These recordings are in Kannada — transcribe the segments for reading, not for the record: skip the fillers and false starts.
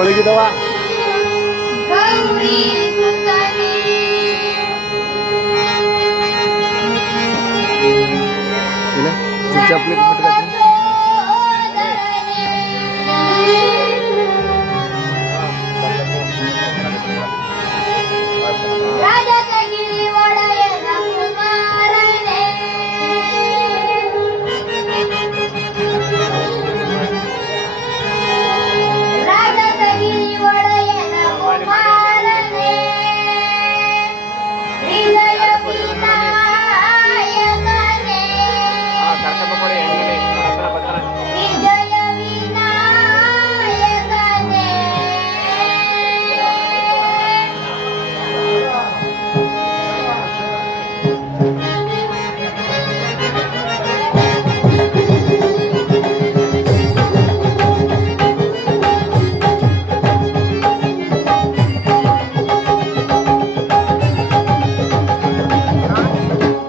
ಒಳಗಿದವ ಗೌರಿ ಸುಂದರಿ ಇಲ್ಲ ಚಪ್ಪಲಿ ಮುಟ್ಟಾಕ ರಾಜಗಿರಿ ಒಡೆಯನ ಕುಮಾರನೇ ರಾಜಗಿರಿ ಒಡೆಯನ ಕುಮಾರನೇ ಹೃದಯ ವಿನಾಯಕನೇ ವಿಜಯ ವಿನಾಯಕನೇ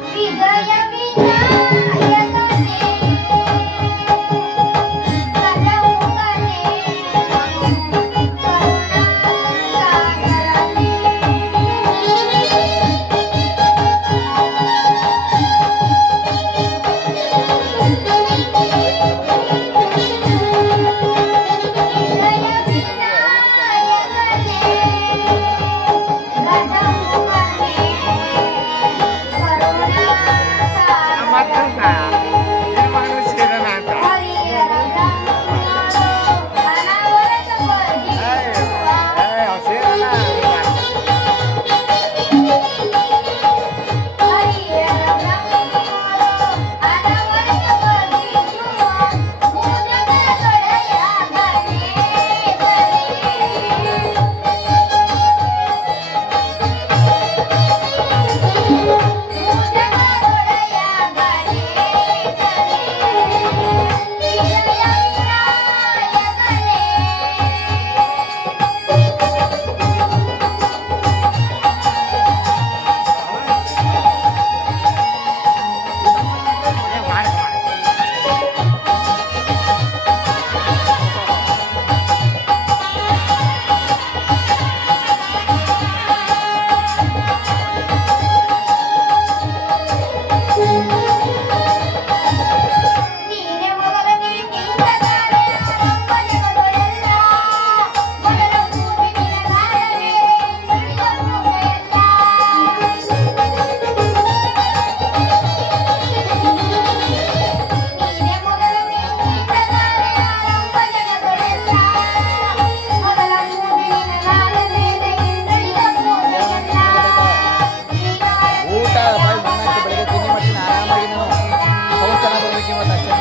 ವಿಜಯ ವಿನಾಯಕನೇ ಕರಮುಖನೇ ನೀನೆ ಮೊದಲನೇ ನಿಂತಗಾರೆ ರಂಗಜಗದೊಳೆಲ್ಲ ಮೊದಲ ಭೂಮಿ ನಿನಗಾರವೇ ನುಡಿದ ಭೂಮಿಯೆಲ್ಲ ನೀನೆ ಮೊದಲನೇ ನಿಂತಗಾರೆ ರಂಗಜಗದೊಳೆಲ್ಲ ಮೊದಲ ಭೂಮಿ ನಿನಗಾರವೇ ನುಡಿದ ಭೂಮಿಯೆಲ್ಲ ಊಟ ಬಾಯಿ ಮಣ್ಣಾಕಿ ಬೆಳಗ್ಗೆ ತಿಂಡಿ ಮಾಡ್ತೀನಿ ಆರಾಮಾಗಿ ನಾನು ಸೌಂಡ್ ಚೆನ್ನಾಗಿ ಬರ್ಬೇಕು ಇವತ್ತು ಅಷ್ಟೇ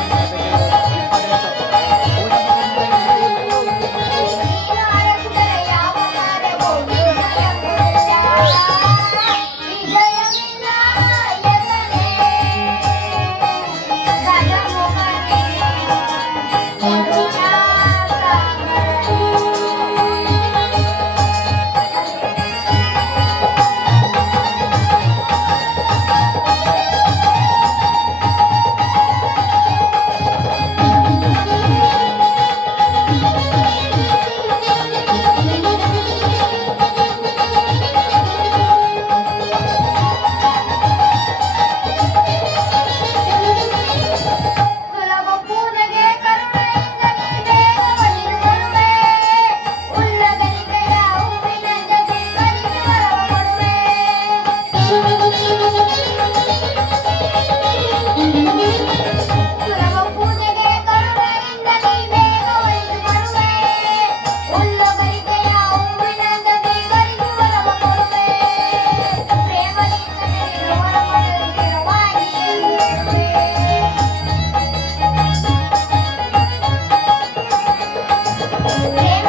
ಸುಲಭ ಪೂಜೆಗೆ ಕರುಣೆಯಿಂದ ನೀ ಬೇಗ ಒಲಿದು ಬರುವೆ ಉಲ್ಲಗಲಿಕೆಯ ಹೂವಿನ ಜೊತೆ ಕಲಿಗೆ ವರವ ಕೊಡುವೆ ಸುಲಭ ಪೂಜೆಗೆ ಕರುಣೆಯಿಂದ ನೀ ಬೇಗ ಒಲಿದು ಬರುವೆ ಉಲ್ಲಗಲಿಕೆಯ ಹೂವಿನ ಜೊತೆ ಕಲಿಗೆ ವರವ ಕೊಡುವೆ ಪ್ರೇಮದಿಂದ ನಿನಗೆ ವರ ಕೊಡಲು ಸ್ಥಿರವಾಗಿ ಎಲ್ಲಿರುವೆ ಪ್ರೇಮ